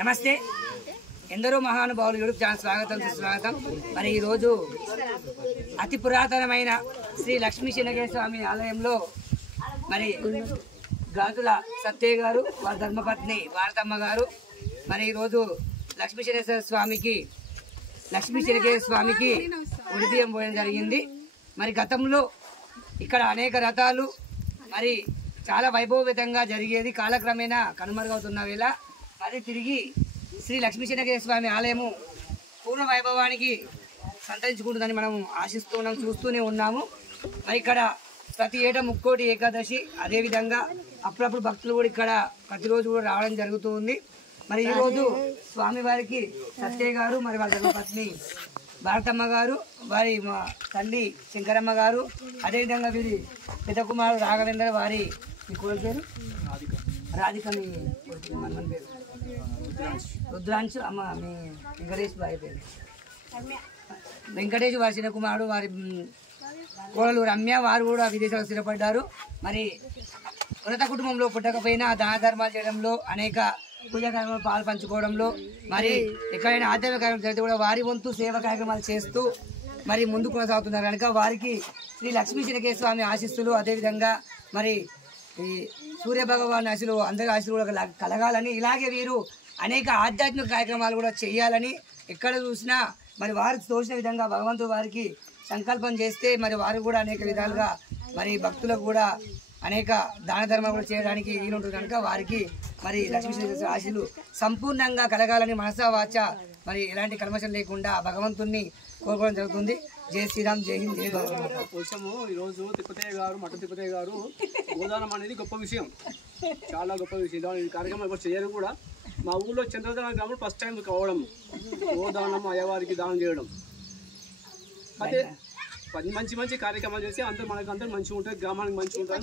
నమస్తే ఎందరో మహానుభావులు యూట్యూబ్ ఛానల్ స్వాగతం సుస్వాగతం। మరి ఈ రోజు అతి పురాతనమైన శ్రీ లక్ష్మీ చెన్నకేశ్వర స్వామి ఆలయంలో మరి గాతుల సత్యయ్య గారు వారి ధర్మపత్ని భారతమ్మ గారు మరి ఈ రోజు లక్ష్మీ చెన్నకేశ్వర స్వామికి ఉడిబియ్యం పోయడం జరిగింది। మరి గతంలో ఇక్కడ అనేక రథాలు మరి చాలా వైభవపేతంగా జరిగేది, కాలక్రమేణా కనుమరుగవుతున్న వేళ మరి తిరిగి శ్రీ లక్ష్మీ చెన్నకేశ్వర స్వామి ఆలయము పూర్వ వైభవానికి సంతరించుకుంటుందని మనం ఆశిస్తున్నాం, చూస్తూనే ఉన్నాము। మరి ఇక్కడ ప్రతి ఏటా ముక్కోటి ఏకాదశి, అదేవిధంగా అప్పుడప్పుడు భక్తులు కూడా ఇక్కడ ప్రతిరోజు కూడా రావడం జరుగుతూ ఉంది। మరి ఈరోజు స్వామివారికి సత్యయ్య గారు మరి వారి ధర్మపత్ని భారతమ్మ గారు, వారి మా తల్లి శంకరమ్మ గారు, అదేవిధంగా వీరి పెద్ద కుమారుడు రాఘవేంద్ర, వారి మీ కోరి పేరు రాధిక, మీ మన పేరు రుద్రాంశు, అమ్మ మీ వెంకటేష్ బాయ్ పేరు వెంకటేష్, వారి చిన్న కుమారుడు వారి కోడలు రమ్య, వారు కూడా విదేశాలకు స్థిరపడ్డారు। మరి ఉన్నత కుటుంబంలో పుట్టకపోయినా దాన ధర్మాలు చేయడంలో, అనేక పూజా కార్యక్రమాలు పాలు పంచుకోవడంలో, మరి ఎక్కడైనా ఆధ్యాత్మిక కార్యక్రమాలు జరిగితే కూడా వారి వంతు సేవ కార్యక్రమాలు చేస్తూ మరి ముందు కొనసాగుతున్నారు కనుక వారికి శ్రీ లక్ష్మీ చెన్నకేశ్వర స్వామి ఆశీస్సులు, అదేవిధంగా మరి ఈ సూర్య భగవాన్ ఆశీస్సులు, అందరి ఆశీస్సులు కూడా కలగాలని, ఇలాగే వీరు అనేక ఆధ్యాత్మిక కార్యక్రమాలు కూడా చేయాలని ఎక్కడ చూసినా మరి వారికి తోచిన విధంగా భగవంతుడు వారికి సంకల్పం చేస్తే మరి వారు కూడా అనేక విధాలుగా మరి భక్తులకు కూడా అనేక దాన ధర్మాలు కూడా చేయడానికి వీలుంటుంది కనుక వారికి మరి లక్ష్మీ చెన్నకేశ్వర ఆశీస్సులు సంపూర్ణంగా కలగాలని మనసా వాచ మరి ఎలాంటి కల్మషం లేకుండా భగవంతుణ్ణి కోరుకోవడం జరుగుతుంది। జై శ్రీరామ్, జై హింద్, జై భగవంతుడు। కోసము ఈరోజు తిప్పతయ్య గారు, మఠ తిప్పతయ్య గారు గోదానం అనేది గొప్ప విషయం, చాలా గొప్ప విషయం। ఈ కార్యక్రమం ఎవరు చేయరు కూడా। మా ఊళ్ళో చంద్రదానం గ్రామంలో ఫస్ట్ టైం కావడం, గోదానం అయ్యవారికి దానం చేయడం, అదే మంచి మంచి కార్యక్రమాలు చేసి అందరూ మనకు అందరూ మంచిగా ఉంటుంది, గ్రామానికి మంచిగా ఉంటుంది।